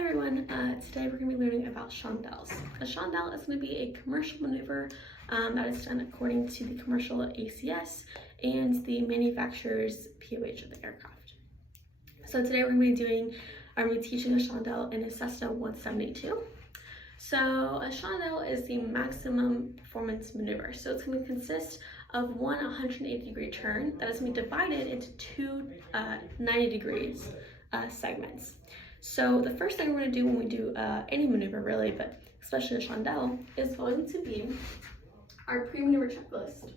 Hi everyone, today we're going to be learning about chandelles. A chandelle is going to be a commercial maneuver that is done according to the commercial ACS and the manufacturer's POH of the aircraft. So today I'm going to be teaching a chandelle in a Cessna 172. So a chandelle is the maximum performance maneuver. So it's going to consist of one 180-degree turn that is going to be divided into two 90 degrees segments. So the first thing we're going to do when we do any maneuver really, but especially a chandelle, is going to be our pre-maneuver checklist.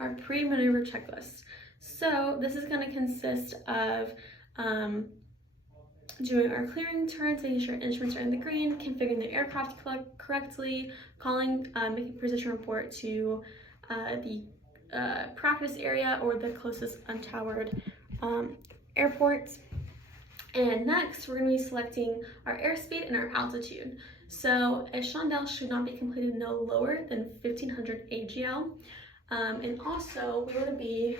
Our pre-maneuver checklist. So this is going to consist of doing our clearing turns, making sure instruments are in the green, configuring the aircraft correctly, making position report to the practice area or the closest untowered airports. And next, we're going to be selecting our airspeed and our altitude. So a chandelle should not be completed no lower than 1500 AGL. And also, we want to be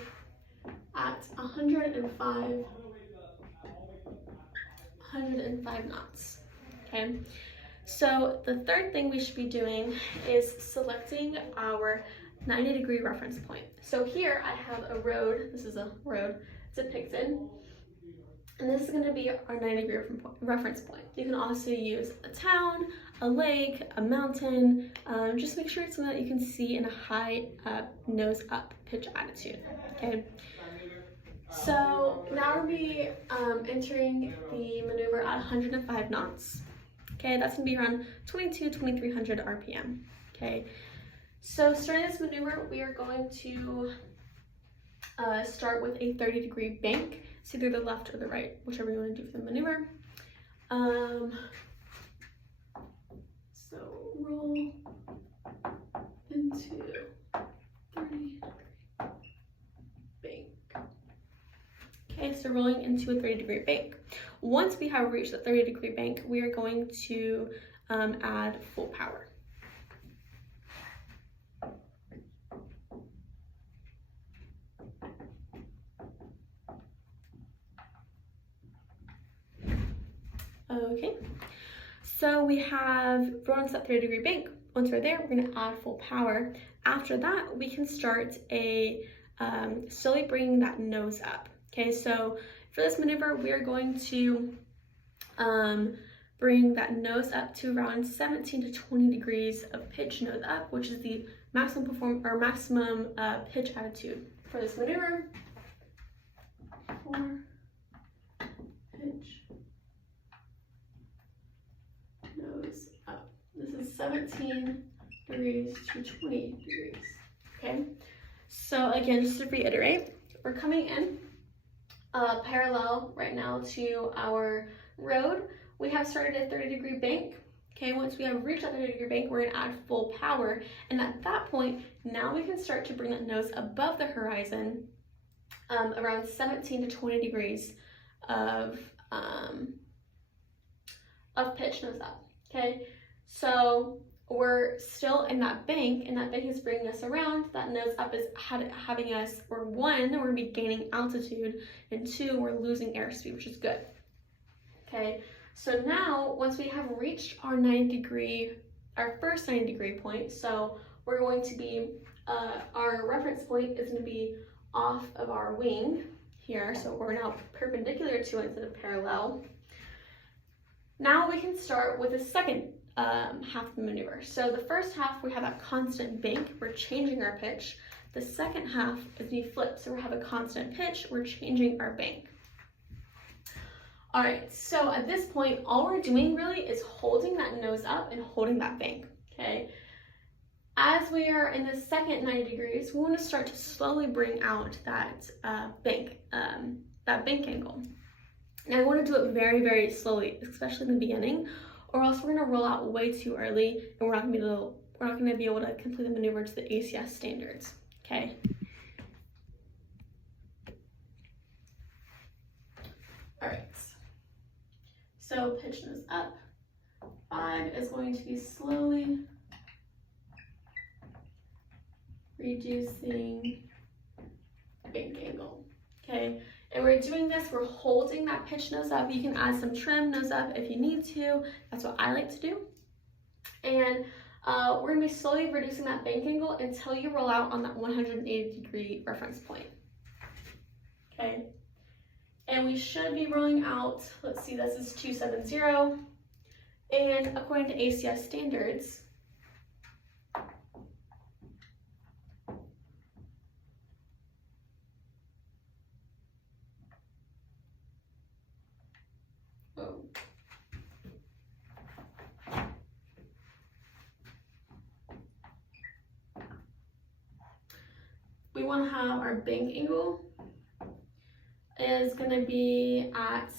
at 105 knots, okay? So the third thing we should be doing is selecting our 90-degree reference point. So here I have a road, this is a road depicted, and this is going to be our 90-degree reference point. You can also use a town, a lake, a mountain, just make sure it's something that you can see in a high nose up pitch attitude, okay? So now we'll be entering the maneuver at 105 knots. Okay, that's gonna be around 2300 RPM. Okay, so starting this maneuver, we are going to start with a 30-degree bank. It's either the left or the right, whichever you want to do for the maneuver. So roll into 30. Okay, so rolling into a 30-degree bank. Once we have reached the 30-degree bank, we are going to add full power. Okay, so we have rolled into that 30-degree bank. Once we're there, we're going to add full power. After that, we can start slowly bringing that nose up. Okay, so for this maneuver, we are going to bring that nose up to around 17 to 20 degrees of pitch nose up, which is the maximum pitch attitude for this maneuver. Pitch nose up. This is 17 degrees to 20 degrees. Okay, so again, just to reiterate, we're coming in parallel right now to our road. We have started a 30-degree bank. Okay, once we have reached that 30-degree bank, we're gonna add full power. And at that point, now we can start to bring that nose above the horizon, around 17 to 20 degrees of pitch nose up, okay? So we're still in that bank, and that bank is bringing us around. That nose up is having us, or one, we're gonna be gaining altitude, and two, we're losing airspeed, which is good. Okay, so now once we have reached our first 90-degree point, so we're going to be, our reference point is gonna be off of our wing here, so we're now perpendicular to it instead of parallel. Now we can start with the second half of the maneuver. So the first half, we have that constant bank, we're changing our pitch. The second half is we flip, so we have a constant pitch, we're changing our bank. All right, so at this point, all we're doing really is holding that nose up and holding that bank, okay? As we are in the second 90 degrees, we want to start to slowly bring out that bank angle. Now I want to do it very, very slowly, especially in the beginning, or else we're going to roll out way too early and we're not going to be able to complete the maneuver to the ACS standards, okay? All right, so pitch nose up, 5 is going to be slowly reducing bank angle, okay? And we're doing this, we're holding that pitch nose up. You can add some trim nose up if you need to. That's what I like to do. And we're gonna be slowly reducing that bank angle until you roll out on that 180-degree reference point, okay? And we should be rolling out, let's see, this is 270. And according to ACS standards, we want to have our bank angle is going to be at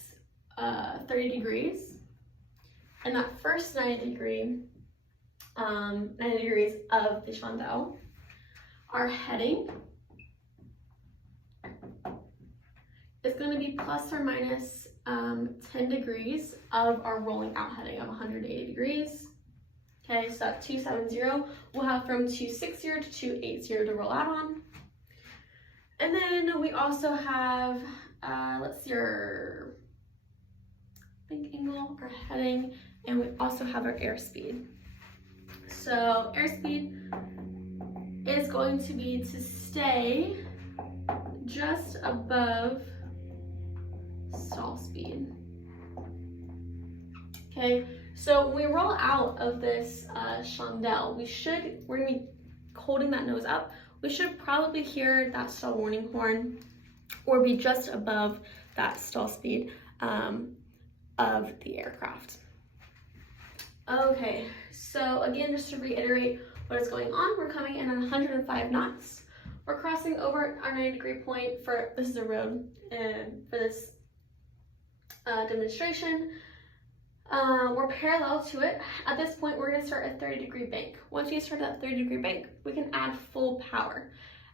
30 degrees, and that first 90 degrees of the chandelle, our heading is going to be plus or minus 10 degrees of our rolling out heading of 180 degrees. Okay, so that's 270. We'll have from 260 to 280 to roll out on. And then we also have, let's see, our bank angle, our heading, and we also have our airspeed. So airspeed is going to be to stay just above stall speed. Okay, so when we roll out of this chandelle, we're gonna be holding that nose up. We should probably hear that stall warning horn or be just above that stall speed of the aircraft. Okay, so again, just to reiterate what is going on, we're coming in at 105 knots. We're crossing over our 90-degree point this is a road, and for this demonstration, we're parallel to it. At this point, we're gonna start a 30-degree bank. Once you start that 30-degree bank, we can add full power.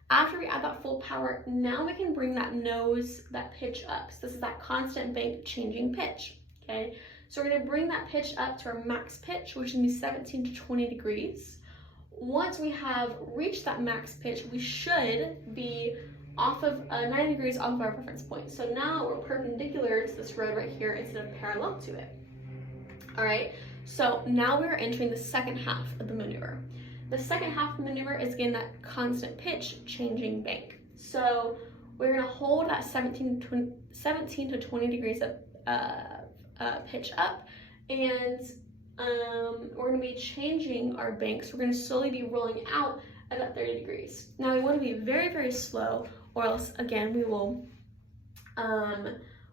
After we add that full power, now we can bring that nose, that pitch up. So this is that constant bank changing pitch, okay? So we're gonna bring that pitch up to our max pitch, which can be 17 to 20 degrees. Once we have reached that max pitch, we should be off of 90 degrees off of our reference point. So now we're perpendicular to this road right here instead of parallel to it. All right, so now we're entering the second half of the maneuver. The second half of the maneuver is again that constant pitch changing bank. So we're gonna hold that 17 to 20 degrees of pitch up, and we're gonna be changing our bank. So we're gonna slowly be rolling out at that 30 degrees. Now we wanna be very, very slow, or else again, we'll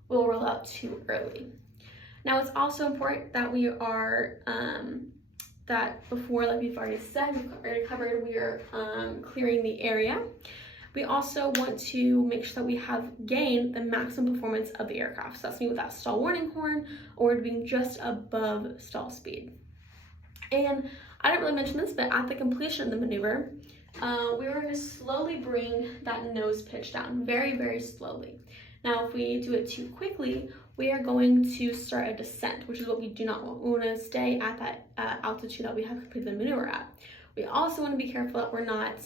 roll out too early. Now it's also important that we are, that before, like we've already said, we've already covered, we are clearing the area. We also want to make sure that we have gained the maximum performance of the aircraft. So that's me with that stall warning horn, or being just above stall speed. And I didn't really mention this, but at the completion of the maneuver, we were going to slowly bring that nose pitch down, very, very slowly. Now, if we do it too quickly, we are going to start a descent, which is what we do not want. We want to stay at that altitude that we have completed the maneuver at. We also want to be careful that we're not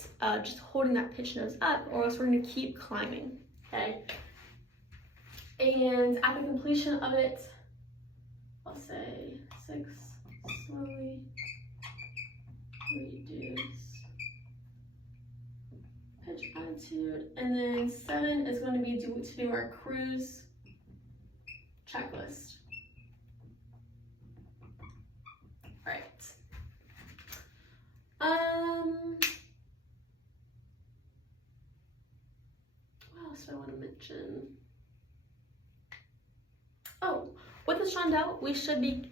just holding that pitch nose up, or else we're going to keep climbing, okay? And at the completion of it, I'll say 6, slowly reduce pitch attitude, and then 7 is going to be to do our cruise checklist. All right. What else do I want to mention? Oh, with the chandelle, we should be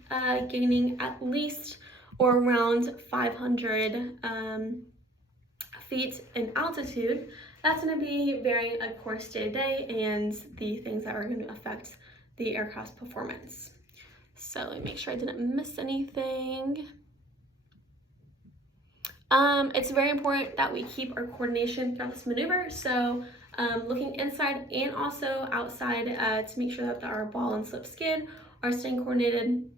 gaining at least or around 500 feet in altitude. That's going to be varying, of course, day to day, and the things that are going to affect the aircraft's performance. So let me make sure I didn't miss anything. It's very important that we keep our coordination throughout this maneuver. So looking inside and also outside to make sure that our ball and slip skid are staying coordinated.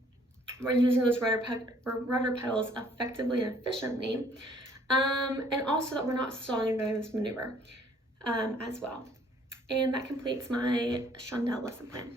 we're using those rudder pedals effectively and efficiently, and also that we're not stalling during this maneuver as well. And that completes my Chandelle lesson plan.